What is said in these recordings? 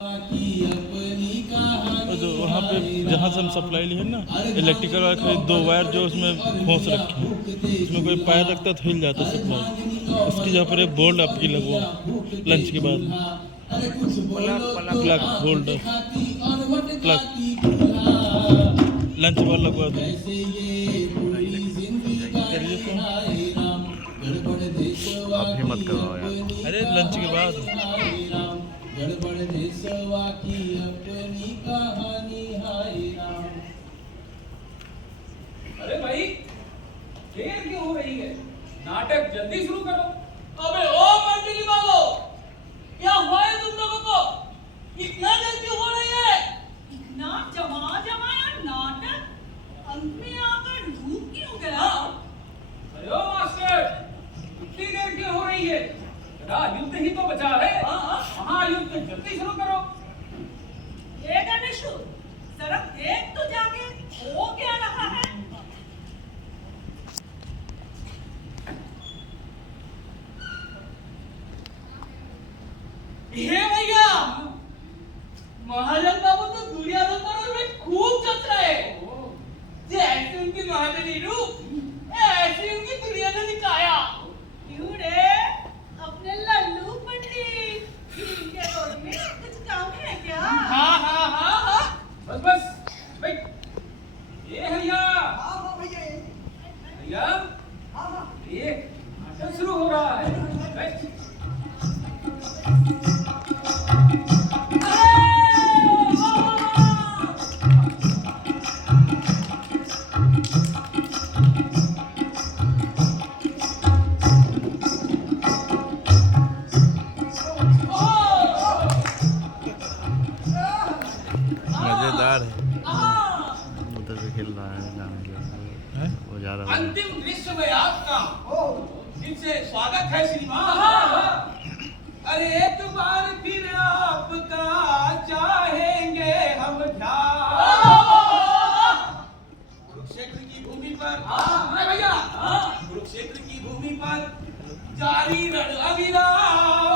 और जो वहाँ पे जहाँ से हम सप्लाई लिए ना इलेक्ट्रिकल वाले 2 वायर जो उसमें फंस रखे हैं, उसमें कोई पैर रखता तो हिल जाता सप्लाई। उसकी जगह पर एक बोल्ट आपकी लगवा लंच के बाद प्लग बोल्ट प्लग लंच वाला लगवा दो। आप हिम्मत करवाओ यार। अरे लंच के बाद गड़बड़ देशवा की अपनी कहानी हाय राम। अरे भाई देर क्यों हो रही है? नाटक जल्दी शुरू करो। अबे ओ मंडली वालों, क्या हुआ है तुम लोगों को? इतना देर क्यों हो रही है? इतना जमाया नाटक अंत में आकर डूब क्यों गया? अरे ओ मास्टर, इतनी देर क्यों हो रही है? युद्ध ही तो बचा है। महायुद्ध जल्दी शुरू करो। ये गणेशु, जरा देख तो जाके हो क्या रहा है? हे भैया, महाजन बाबू तो दुर्योधन पर में खूब चल रहे हैं। जैसे उनकी महाजनी रूप, ऐसी उनकी दुर्योधन काया। क्यों रे? अपने लल्लू पंडित, इनके रोड में कुछ काम है क्या? हाँ। बस भाई, ये भैया भैया ये नाटक शुरू हो रहा है। मजेदार है। उधर से खेल रहा है गाने के वो जा रहा है। अंतिम दृश्य में आपका इनसे स्वागत है श्रीमान। अरे एक बार फिर आपका चाहेंगे हम ध्यान। कुरुक्षेत्र की भूमि पर अरे भैया, कुरुक्षेत्र की भूमि पर जारी रण अविराम।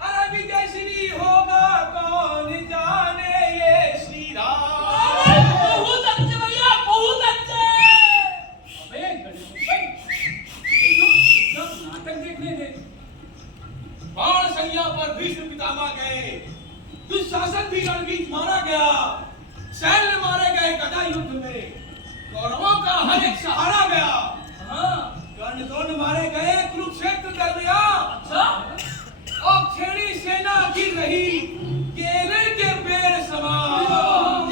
अरे विजय श्री होगा कौन जाने ये श्री राम। बहुत अच्छे भैया, बहुत अच्छे। अबे गणेश भाई, सब नाटक देखने दे। बाण संज्ञा पर भीष्म पितामह गए, दुशासन भी रणवीर मारा गया, सैन्य मारे गए गदा युद्ध में, कौरवों का हर एक सहारा गया। कर्ण द्रोण मारे गए कुरुक्षेत्र दरमियान। अब छेड़ी सेना गिर रही केले के पेड़ समान।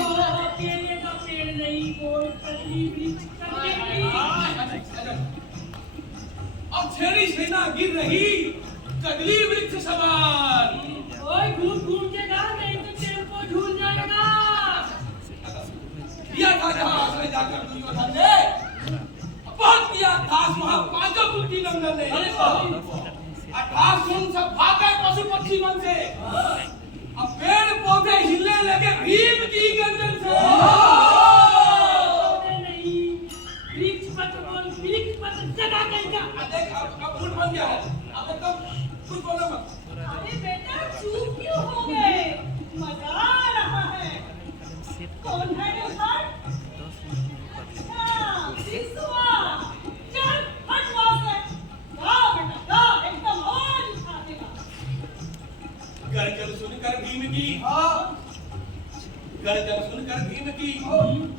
केले का पेड़ नहीं, कोई कटली वृक्ष कटेगी। अब छेड़ी सेना गिर रही कदली वृक्ष समान। ओए घूम के गा, नहीं तो टेम्पो झूल जाएगा। किया था घास में जाकर दुर्योधन ने, बहुत किया घास वहां पांचों कुल नंदन ने। 18 सब भाग गए पशु पक्षी मन से। अब पेड़ पौधे हिलने लगे भीम की गर्दन से। नहीं, वृक्ष पत जगा देगा। देख अब फूट बन गया है। अब एकदम कुछ बोलो मत। अरे बेटा, चुप क्यों हो गए? मजा आ रहा है। कौन है ये सर? हाँ, सिसुआ। चल, हट वहाँ से। गा बेटा, गा, एकदम और उठा देगा। गर्जन सुनकर भीम की, गर्जन सुनकर भीम की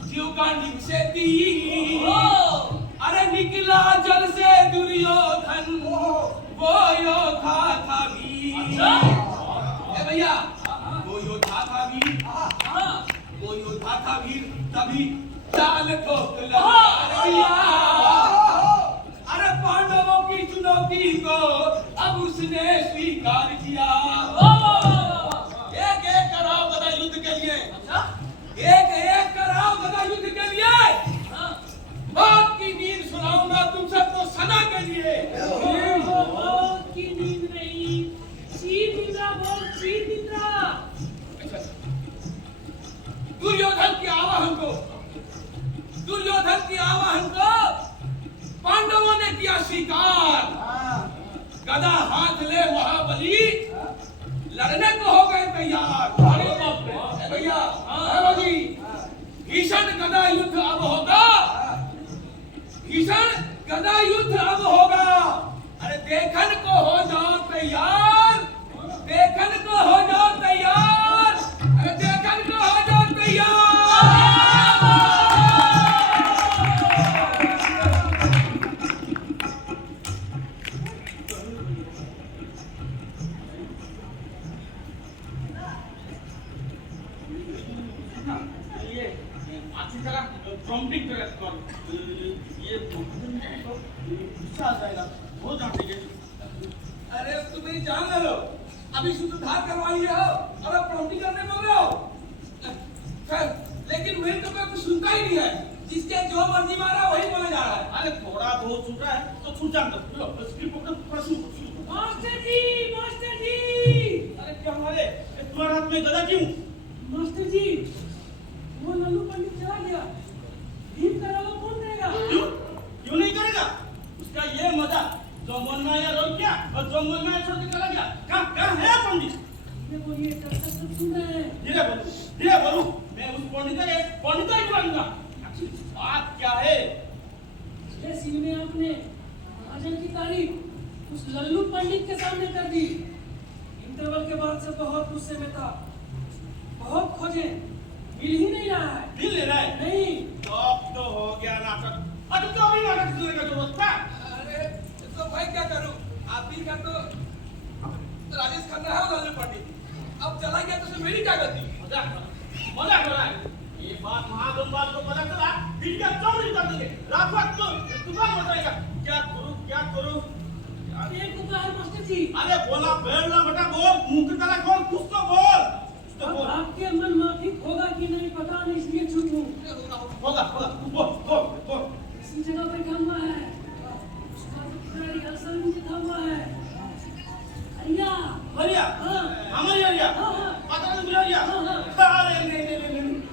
जीव कांडी से तीर। अरे निकला जल से दुर्योधन, वो योद्धा था वीर। ए भैया, वो योद्धा था वीर, वो योद्धा था वीर, तभी चाल ठोक लगा। अरे पांडवों की चुनौती को अब उसने स्वीकार किया। एक एक कराओ गदा युद्ध के लिए, एक एक कराओ गदा युद्ध के लिए। बाप की नींद सुनाऊंगा तुम सबको सदा के लिए। बहुत की नींद नहीं, चीर निद्रा बोल, चीर निद्रा। दुर्योधन के आवाहन को पांडवों ने किया स्वीकार। गदा हाथ ले महाबली, लड़ने को हो गए तैयार। अरे बाप रे। भैया हेलो जी, भीषण गदा युद्ध अब होगा, भीषण गदा युद्ध अब होगा। अरे देखन को हो जाओ तैयार, देखन को हो जाओ तैयार, अरे देखन को हो जाओ तैयार। ये अच्छी तरह प्रॉम्प्टिंग कर ये गुस्सा आ जाएगा वो डांटेंगे। अरे तुम मेरी जान ले लो, अभी सूत्रधार करवाई हो और अब प्रॉम्प्टिंग करने बोल रहे हो। खैर, लेकिन मेरी तो कोई कुछ सुनता ही नहीं है, जिसके जो मर्जी मारा वही बोले जा रहा है। अरे थोड़ा बहुत छूटा है तो छूट जान दो, स्क्रिप्ट को प्रश्न मास्टर जी, मास्टर जी, अरे क्या हमारे तुम्हारे हाथ में गदा क्यों? मास्टर जी, वो लल्लू पंडित चला गया, भीम का रवा कौन देगा? क्यों नहीं करेगा? उसका ये मजा जो मन में आया रोक गया और जो मन में आया छोड़ के चला गया। कहाँ है पंडित? ये बोलिए, सब सुन रहे हैं। धीरे बोलूं, मैं उस पंडित ही बुलाऊंगा। बात क्या है? पिछले सीन में आपने महाजन की तारीफ उस लल्लू पंडित के सामने कर दी। इंटरवल के बाद से बहुत गुस्से में था, बहुत खोजे, मिल ही नहीं रहा है। मिल ले रहा है? नहीं। अब तो हो गया नाटक। अब तो अभी नाटक सुनने का जरूरत था। अरे तो भाई क्या करूं, आप ही का तो राजेश खन्ना है और लल्लू पंडित, अब चला गया तो मेरी क्या गलती? मजाक हो रहा है। ये बात महागंबाल को पता चला, वीडियो चौड़ी कर देंगे। रात तो तूफान मचाएगा। क्या करूं? एक उपाय है मास्टर जी। अरे बोला बैठ ना बेटा, बोल, मुंह की तरह खोल, कुछ तो बोल। अब आपके मन माफिक होगा कि नहीं पता नहीं, इसलिए चुप हूँ। होगा, बोल। इसी जगह पे लिखा हुआ है, उसका पूरा रिहर्सल में लिखा हुआ है। हरिया। हाँ। हमारी हरिया? हाँ, हाँ। पता नहीं बुला लिया? हाँ। अरे नहीं,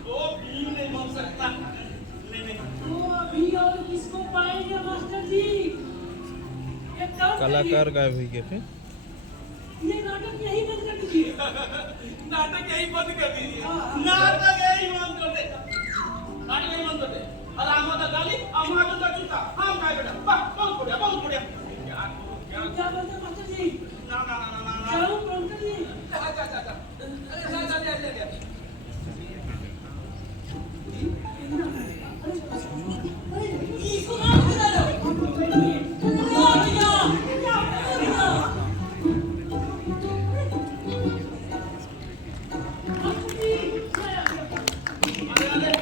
वो भी नहीं बन सकता। नहीं। तो अभी और किसको पाएंगे मास्टर जी? एक काम कलाकार गायब हुई गए थे। ये नाटक यही बंद कर दीजिए। नाटक यही बंद कर दीजिए। नाटक यही बंद कर दे। और आमादा गाली, आमादा का जूता। हम काय बेटा? बहुत बढ़िया। क्या बोलते हैं मास्टर जी? ना। चलो प्रॉम्प्टर जी। अच्छा। अरे जा। इसको मार के डालो। अरे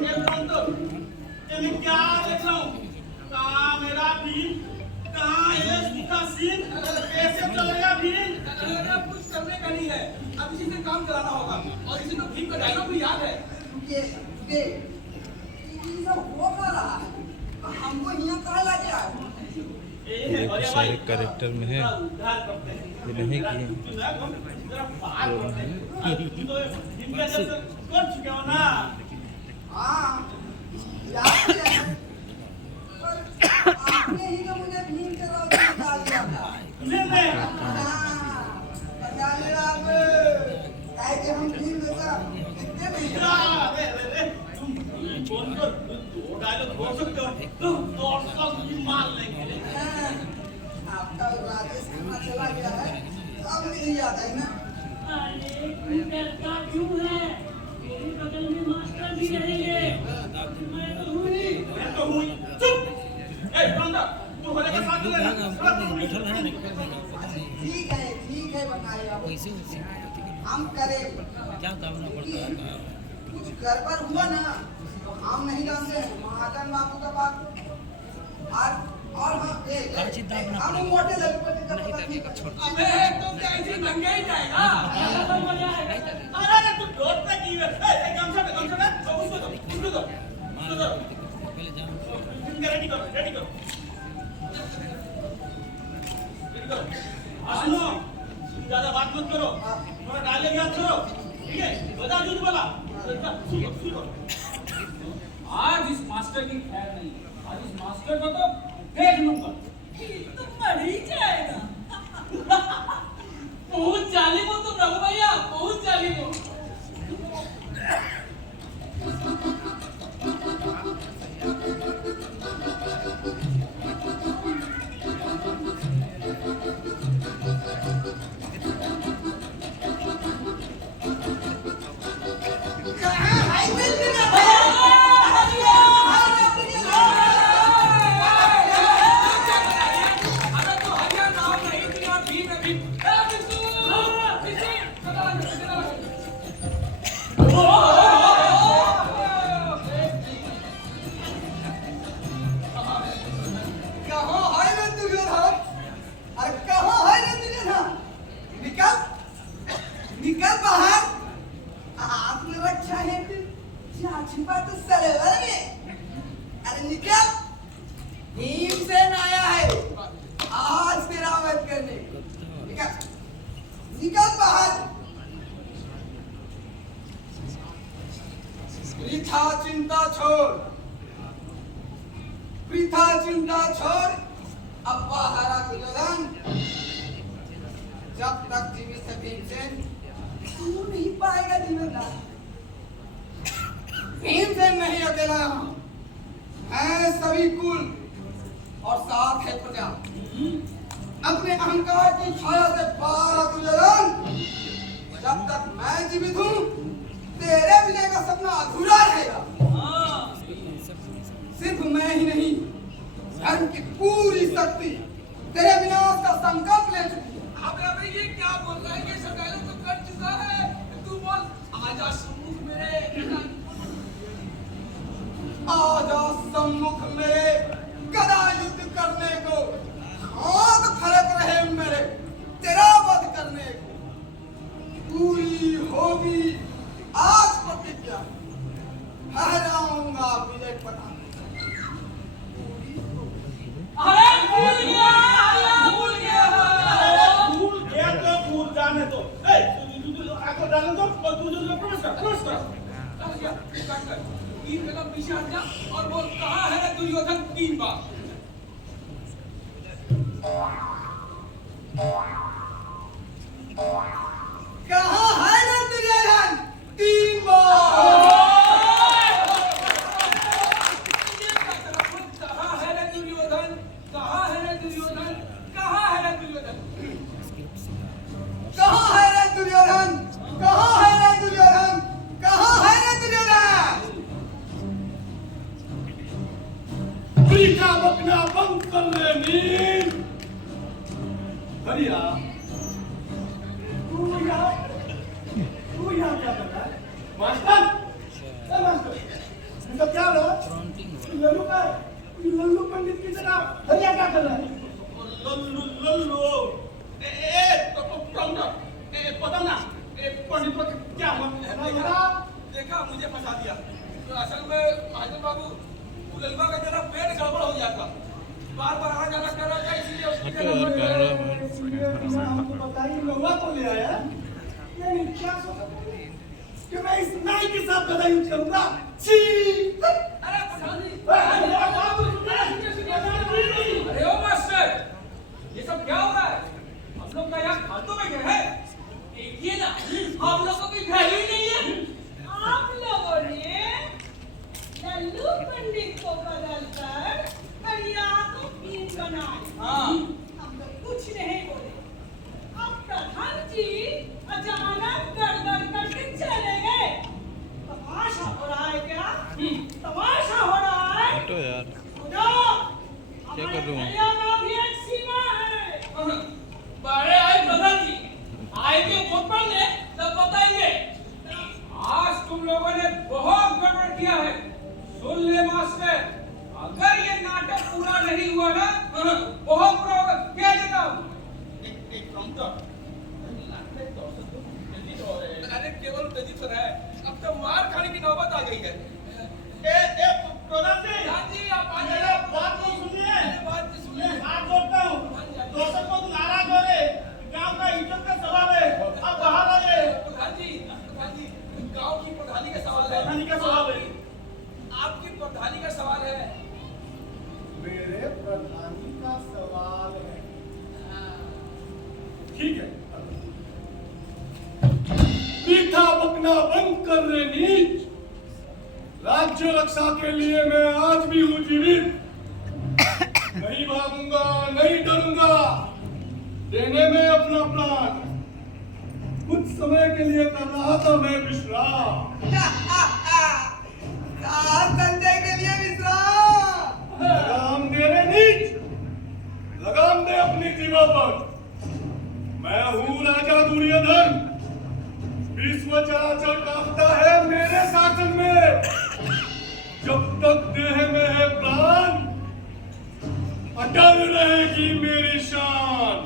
ये बंदो, ये मैं क्या देख रहा हूँ? कहाँ मेरा भीम? कहाँ ये उसका सीन? कैसे चलेगा भीम? अरे अब कुछ करने का नहीं है, अब इसी से काम चलाना होगा। और इसी को भीम का डायलॉग भी याद है। ये सब हो क्या रहा है? हमको यहाँ कहाँ ला गया है? एक सारे कैरेक्टर में है, ये नहीं किए। कर चुके हो ना? हाँ, याद है। पर आपने ही तो मुझे भीम के रास्ते में डाल दिया था। हाँ, पहचाने आप, काहे कि हम भीम जैसा दिखते नहीं हैं। तुम दो डायलॉग बोल सकते हो, तुम 200 मार लेंगे। हाँ, आपका राजेश खन्ना चला गया है, अब मुझे याद है ना। अरे तू डरता क्यों है? मेरे बगल में मास्टर जी रहेंगे। मैं तो हूँ ही। मैं तो हूँ। चुप! बंदा, तू होने के साथ लेना। ठीक है बताइए आप। हम करें क्या करना पड़ता है? कुछ गड़बड़ हुआ ना तो हम नहीं जानते हैं, महाजन बाबू का बात। और हम मोटे लगे पर अबे तो क्या इसी दंगे ही जाएगा? अरे तू डरता क्यों है? गमछा दे, उसको दो। रेडी करो। सुनो, ज्यादा बात मत करो, थोड़ा डायलॉग याद करो, ठीक है? बता दूँ बोला, सुनो। आज इस मास्टर की खैर नहीं, आज इस मास्टर को तो देख लूंगा। तो मर ही जाएगा। बहुत जालिम हो तुम रघु भैया, बहुत निकल बाहर। आत्मरक्षा हेतु जा छिपा तो सरोवर में। अरे निकल। भीमसेन आया है आज तेरा वध करने। निकल निकल बाहर। वृथा चिंता छोड़, वृथा चिंता छोड़। अब बाहर आ दुर्योधन। जब तक जीवित है भीमसेन तू नहीं पाएगा जीवनदान। भीमसेन नहीं अकेला है सभी कुल और साथ है प्रजा। अपने अहंकार की छाया से बाहर आ दुर्योधन। जब तक मैं जीवित हूँ तेरे विजय का सपना अधूरा रहेगा। सिर्फ मैं ही नहीं धर्म की पूरी शक्ति तेरे विनाश का संकल्प ले चुकी है। अबे ये क्या बोल रहा है? ये सब डायलॉग तो कर चुका है। तू बोल आजा सम्मुख मेरे, आजा सम्मुख मेरे गदा युद्ध करने को। हाथ फरक रहे मेरे तेरा वध करने को। पूरी होगी आज प्रतिज्ञा। हराऊंगा विजय पताका। अरे भूल गया, अरे भूल गया। भूल गया तो भूल जाने दो। तू आगे डालने दो और तू जो प्रवेश कर। तीन कदम पीछे हट जा और बोल कहाँ है रे दुर्योधन 3 बार। कहाँ है रे दुर्योधन 3 बार। कहाँ है रे दुर्योधन? कहाँ है रे दुर्योधन? कहाँ है रे दुर्योधन? कहाँ है रे दुर्योधन? कहाँ है रे दुर्योधन? कहाँ है रे दुर्योधन? पीछा बकना बंद कर ले नील। हरिया तू यहाँ क्या कर रहा है? मास्टर मास्टर ये सब क्या हो रहा है? लल्लू का है? लल्लू पंडित की तरह हरिया क्या कर रहा है? लल्लू पता ना पंडित को क्या हुआ? देखा मुझे फंसा दिया। तो असल में महाजन बाबू लल्लू का जरा पेट गड़बड़ हो गया था। बार-बार आना जाना कर रहा था इसलिए उसके हमको बताइए लल्लू को ले आया। नहीं क्या सोचा कि मैं इस नाई के साथ गदा यूज करूंगा? छी! अरे प्रधानी, अरे ओ मास्टर, ये सब क्या हो रहा है? हम लोग का यहाँ खातों में घर है। देखिए ना, हम लोगों की घर ही नहीं है। आप लोगों ने लल्लू पंडित को बदलकर हरिया को भीम बनाया। हाँ। हम लोग कुछ नहीं बोले। अब प्रधान जी अचानक गड़बड़ करके चले गए। तमाशा हो रहा है क्या? तमाशा हो रहा है? हटो यार, क्या कर रहे हो? हरिया में भी एक सीमा है। बड़े आए प्रधान जी, आएंगे वोट पड़ने तब बताएंगे। आज तुम लोगों ने बहुत गड़बड़ किया है। सुन ले मास्टर, अगर ये नाटक पूरा नहीं हुआ ना, बहुत बुरा होगा। कह देता हूँ। अरे केवल गजी तो है, अब तो मार खाने की नौबत आ गई है। प्रधान जी आप आ जाइए। बात तो सुनिए। बात तो सुनिए। हाथ जोड़ता हूँ। दर्शक को नाराज हो रहे। गांव का इज्जत का सवाल है। आप बाहर आ जाइए। प्रधान जी गांव की प्रधानी का सवाल है। प्रधानी का सवाल है। आपकी प्रधानी का सवाल है। मेरे प्रधानी का सवाल है। ठीक है। मीठा बकना बंद कर रे नीच। राज्य रक्षा के लिए मैं आज भी हूँ जीवित। नहीं भागूंगा, नहीं डरूंगा। देने में अपना प्राण कुछ समय के लिए कर रहा था मैं विश्राम। संजय के लिए विश्राम। लगाम दे रे नीच, लगाम दे अपनी जीवा पर। मैं हूँ राजा दुर्योधन। विश्व चराचर कांपता है मेरे शासन में। जब तक देह में है प्राण, अटल रहेगी मेरी शान।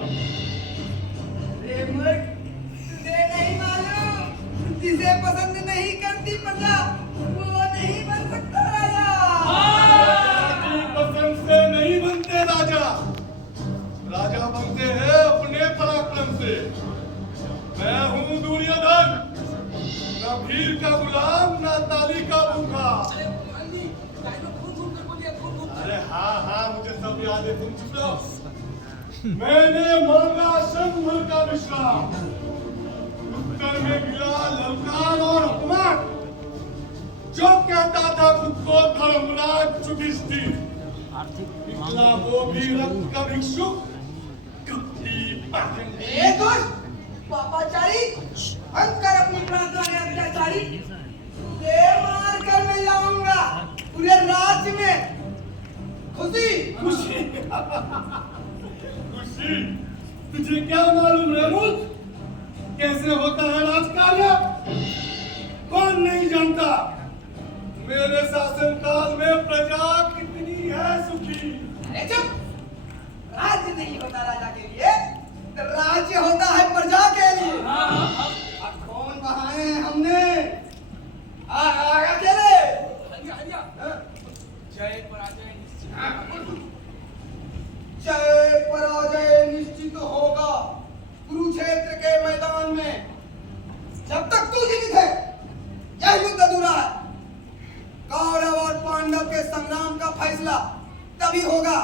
रे मूर्ख, तुझे नहीं मालूम जिसे पसंद नहीं करती प्रजा वो नहीं बन सकता राजा। पसंद से नहीं बनते राजा, राजा बनते हैं अपने पराक्रम से। मैं हूँ दुर्योधन, न भीड़ का गुलाम न ताली का भूखा। अरे हाँ मुझे सब याद है, तुम चुप रहो। मैंने मांगा शंख का विश्राम, उत्तर में मिला ललकार और अपमान। जो कहता था खुद को धर्मराज युधिष्ठिर, निकला वो भी रक्त का भिक्षुक। ए दुष्ट पापाचारी, अंत कर अपनी प्रार्थना के अत्याचारी। ये मार कर मैं लाऊंगा पूरे राज्य में खुशी। खुशी खुशी, तुझे क्या मालूम रेणुक, कैसे होता है राजकार्य? कौन नहीं जानता मेरे शासनकाल में प्रजा कितनी है सुखी। अरे चुप, राज्य नहीं होता राजा के लिए, तो राज्य होता है प्रजा के लिए। अब कौन बहाए हैं हमने? आगा चले। जय पराजय जय पराजय निश्चित होगा कुरुक्षेत्र के मैदान में। जब तक तू जीवित है यह युद्ध अधूरा है। कौरव और पांडव के संग्राम का फैसला तभी होगा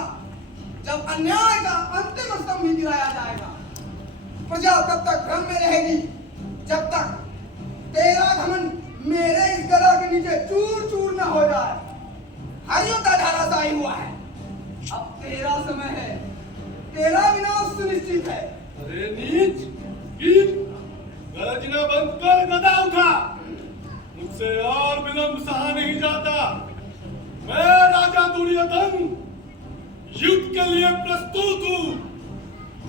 जब अन्याय का अंतिम स्तंभ भी गिराया जाएगा। प्रजा तब तक भ्रम में रहेगी जब तक तेरा घमंड मेरे इस गदा के नीचे चूर चूर न हो जाए। हर युद्ध धराशायी हुआ है, अब तेरा समय है, तेरा विनाश सुनिश्चित है। अरे नीच वीर, गरजना बंद कर, गदा उठा। मुझसे और विलंब सहा नहीं जाता। मैं राजा दुर्योधन युद्ध के लिए प्रस्तुत हूँ।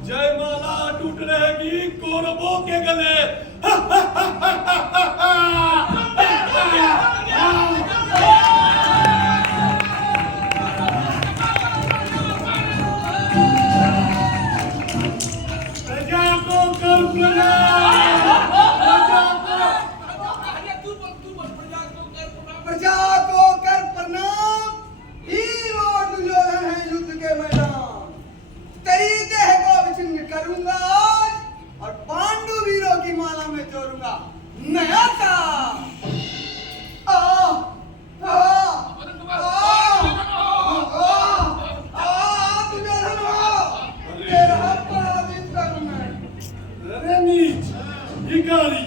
जयमाला टूट रहेगी कौरवों के गले। प्रजा को कर प्रजा को कर प्रणाम। भीम और दुर्योधन है युद्ध के मैदान। तेरी देह को विचिन्न करूंगा आज और पांडु वीरों की माला में जोड़ूंगा नया सा। दुर्योधन तेरा पराजित करूं मैं। अरे नीच भिखारी,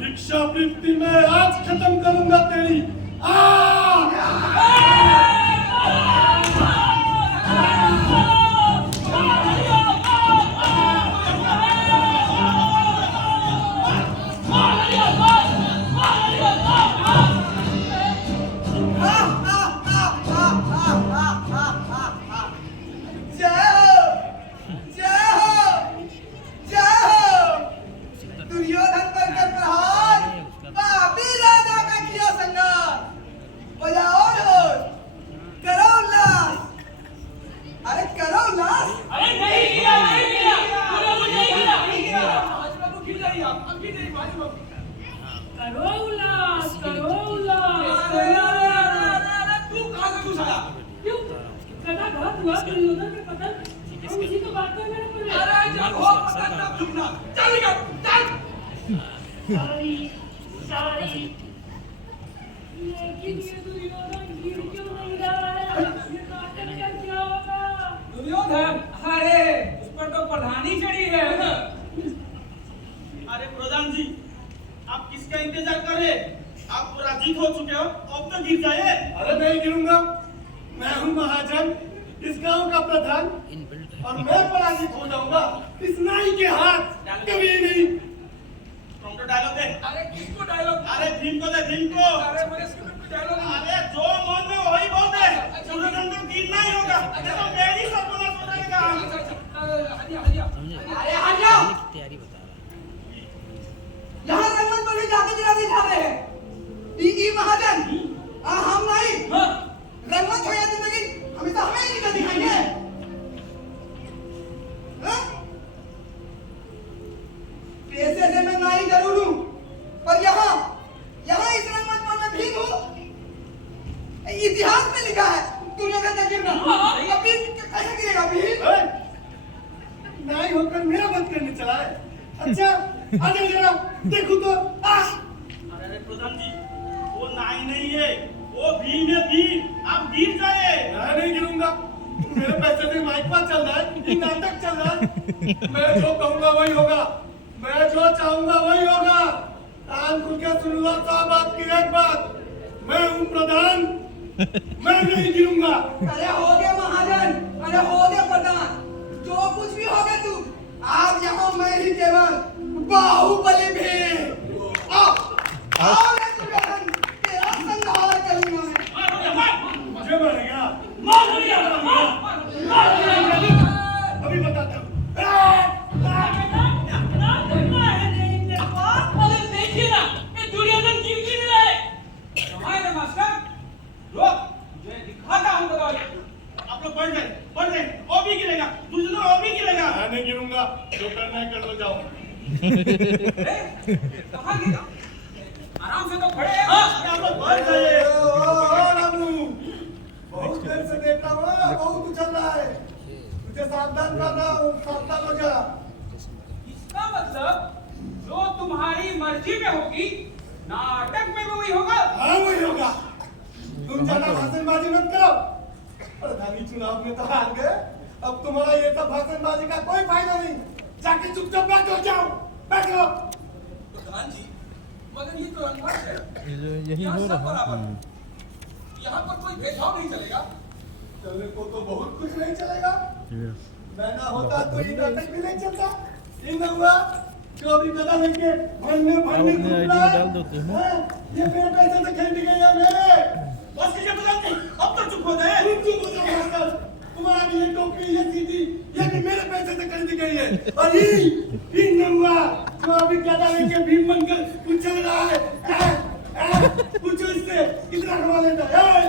भिक्षावृत्ति में आज खत्म करूंगा तेरी। दुर्योधन पर कर प्रहार, पापी राजा का किया संहार। बजाओ ढोल, करो उल्लास। अरे करो उल्लास। अरे नहीं किया बाजू बाबू गिर जाइए आप, अब गिर जाइए बाजू बाबू। करो उल्लास, करो उल्लास। अरे तू कहाँ से घुस आया? क्यों? गदा घात हुआ दुर्योधन के पतन, हम उसी को बात कर मेरे को। अरे जब हो पता तब झुकना। चल निकल, चल। सारी लेकिन ये दुर्योधन गिर क्यों नहीं रहा है? ये नाटक का क्या होगा? दुर्योधन, अरे उस पर तो प्रधानी चढ़ी है। अरे प्रधान जी, आप किसका इंतजार कर रहे? आप पराजित हो चुके हो, अब तो गिर जाइए। अरे नहीं गिरूंगा, मैं हूँ महाजन, इस गांव का प्रधान, और मैं पराजित हो जाऊंगा इस नाई के हाथ। कभी नहीं। तुम तो डायलॉग दे। अरे किसको डायलॉग? अरे भीम को दे, भीम को। अरे मेरे स्क्रिप्ट में डायलॉग नहीं। अरे जो मन में वही बोल दे। दुर्योधन तो गिरना ही होगा। ये तो मेरी सर्वनाश हो जाएगा। अरे हट जाओ। यहाँ रंगमंच पर भी जाते गिराते जा रहे हैं। ई महाजन, हम नहीं। रंगमंच हो या जिंदगी, हमेशा हमें ही निकल दिखाएंगे। पैसे से मैं नाई जरूर हूँ, पर यहाँ अरे जरा देखो तो अरे प्रधान जी वो नाई नहीं है वो भीम है भीम आप गिर जाए मैं नहीं गिरूंगा मेरे पैसे से माइक पर चल रहा है ये नाटक चल रहा है मैं जो कहूंगा वही होगा मैं जो चाहूंगा वही होगा कान खुल के सुन लो साहब आपकी एक बात मैं हूँ प्रधान मैं नहीं गिरूंगा अरे हो गया महाजन, अरे हो गया प्रधान, जो कुछ भी हो गया तू, आज यहाँ मैं ही केवल बाहुबली भी आओ रे दुल्हन, तेरा संहार करूंगा मैं। मुझे मारेगा अभी बताता हूँ अरे देखिए ना ये दुर्योधन गिर रहा है। हमारे मास्टर रोक मुझे दिखाता हूँ दवाई। आप लोग बढ़ गए और भी गिरेगा दूसरा और भी गिरेगा मैं नहीं गिरूंगा जो करना है कर लो जाओ कहाँ गिरा? आराम से तो खड़े हैं। आप लोग बढ़ गए रामू बहुत देर से देख रहा हूँ बहुत उछल रहा है मुझे सावधान करना सावधान हो जा इसका मतलब जो तुम्हारी मर्जी में होगी नाटक में भी वही होगा। हाँ वही होगा तुम ज्यादा भाषणबाजी मत करो प्रधानी चुनाव में तो हार गए अब तुम्हारा ये सब भाषणबाजी का कोई फायदा नहीं जाके चुपचाप बैठो जाओ बैठो प्रधान जी मगर ये तो अनपढ़ है यही यहाँ हो सब रहा है। बराबर। यहाँ पर कोई भेदभाव नहीं चलेगा चलने को तो बहुत कुछ नहीं चलेगा मैं ना होता तो ये नाटक भी नहीं चलता ये ना हुआ जो अभी गदा लेके भरने अपने आईडी में डाल देते हैं। ये मेरे पैसे से खरीद गई है मेरे बस कीजिए प्रधान जी अब तो चुप हो गए चुप हो जाओ मास्टर तुम्हारा भी ये टोकरी ये सीधी ये भी मेरे पैसे से खरीद गई है और ये ना हुआ जो अभी गदा लेके भीम बनकर उछल रहा है पूछो इससे कितना कमा लेता है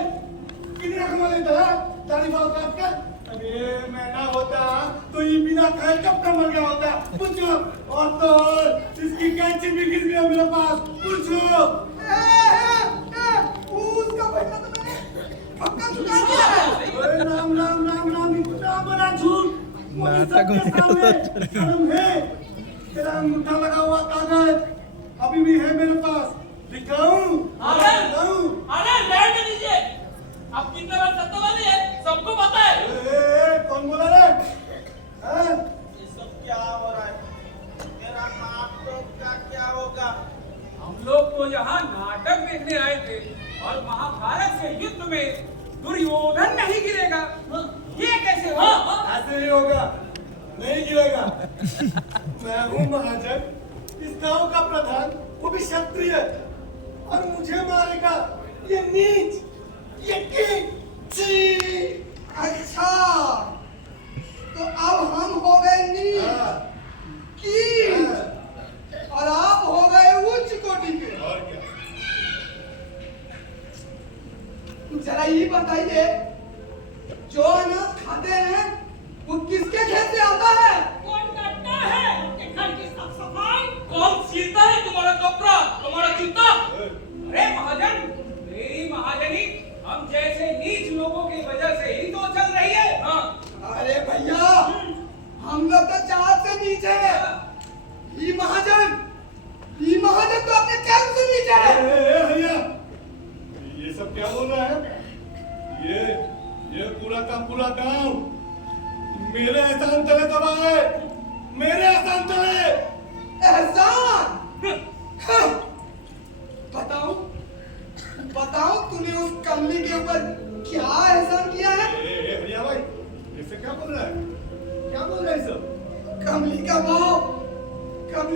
कितना कमा लेता है दाढ़ी बाल काट कर अरे मैं ना होता तो ये बिना खाए कब का मर गया होता पूछो और तो और इसकी कैंची भी गिर गया मेरे पास पूछो उसका पैसा तो मैंने पक्का चुका दिया है। ओए राम राम राम राम इतना बड़ा झूठ नाटक सबके सामने शर्म है तेरा अंगूठा लगा हुआ कागज अभी भी है मेरे पास दिखाऊं अरे बैठ लीजिए। अब कितने बार सत्ता वाली है सबको पता है। कौन बोला रे ये सब क्या हो रहा है मेरा नाटक का क्या होगा हम लोग तो यहाँ नाटक देखने आए थे और महाभारत के युद्ध में दुर्योधन नहीं गिरेगा ये कैसे हो? ऐसे नहीं होगा नहीं गिरेगा मैं हूँ महाजन इस गांव का प्रधान वो भी क्षत्रिय और मुझे मारेगा ये नीच ये कीच अच्छा तो अब हम हो गए नीच कीच और आप हो गए उच्च कोटि के और क्या जरा ये बताइए जो अनाज खाते हैं वो किसके खेत से आता है? कौन करता है आपके घर की साफ सफाई? कौन सीता है तुम्हारा कपड़ा तुम्हारा जूता? अरे महाजन मेरी महाजनी हम जैसे नीच लोगों की वजह से ही तो चल रही है। हाँ अरे भैया हम लोग तो चार से नीचे हैं ये महाजन तो अपने कर्म से नीचे है। भैया ये सब क्या बोल रहा है ये पूरा का पूरा गांव मेरे एहसान तले दबा है मेरे एहसान तले एहसान बताओ तूने उस कमली के ऊपर क्या एहसान किया है? भैया भाई इससे क्या बोल रहा है सब कमली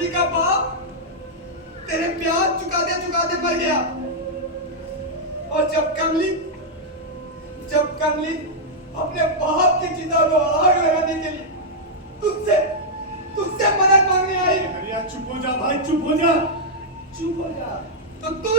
का बाप तेरे प्याज चुकाते मर गया और जब कमली अपने बाप की चिता को आग लगाने के लिए तुझसे मदद मांगने आई। भैया चुप हो जा भाई चुप हो जा तो तू